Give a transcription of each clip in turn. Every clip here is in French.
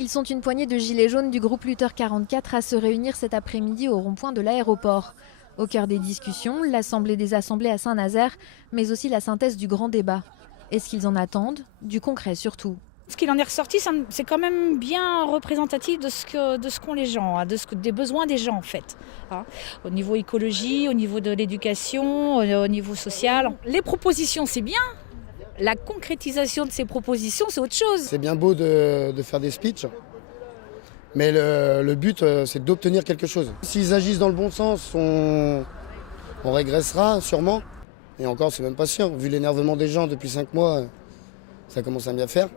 Ils sont une poignée de gilets jaunes du groupe Lutteur 44 à se réunir cet après-midi au rond-point de l'aéroport. Au cœur des discussions, l'Assemblée des assemblées à Saint-Nazaire, mais aussi la synthèse du grand débat. Et ce qu'ils en attendent, du concret surtout. Ce qu'il en est ressorti, c'est quand même bien représentatif de ce qu'ont les gens, des besoins des gens en fait. Au niveau écologie, au niveau de l'éducation, au niveau social. Les propositions, c'est bien. La concrétisation de ces propositions, c'est autre chose. C'est bien beau de faire des speeches, mais le but, c'est d'obtenir quelque chose. S'ils agissent dans le bon sens, on régressera sûrement. Et encore, c'est même pas sûr. Vu l'énervement des gens depuis 5 mois, ça commence à bien faire.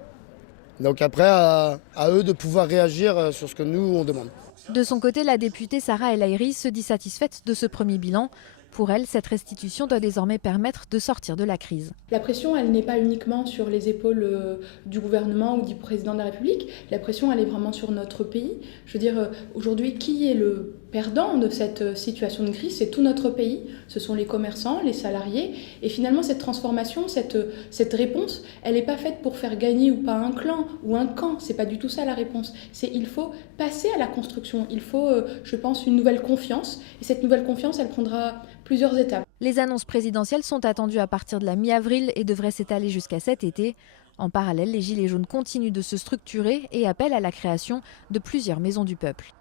Donc après, à eux de pouvoir réagir sur ce que nous, on demande. De son côté, la députée Sarah El Haïry se dit satisfaite de ce premier bilan. Pour elle, cette restitution doit désormais permettre de sortir de la crise. La pression, elle n'est pas uniquement sur les épaules du gouvernement ou du président de la République. La pression, elle est vraiment sur notre pays. Je veux dire, aujourd'hui, qui est le perdant de cette situation de crise? C'est tout notre pays. Ce sont les commerçants, les salariés. Et finalement, cette transformation, cette réponse, elle n'est pas faite pour faire gagner ou pas un clan ou un camp. C'est pas du tout ça la réponse. Il faut passer à la construction. Il faut, je pense, une nouvelle confiance. Et cette nouvelle confiance, elle prendra plusieurs étapes. Les annonces présidentielles sont attendues à partir de la mi-avril et devraient s'étaler jusqu'à cet été. En parallèle, les Gilets jaunes continuent de se structurer et appellent à la création de plusieurs maisons du peuple.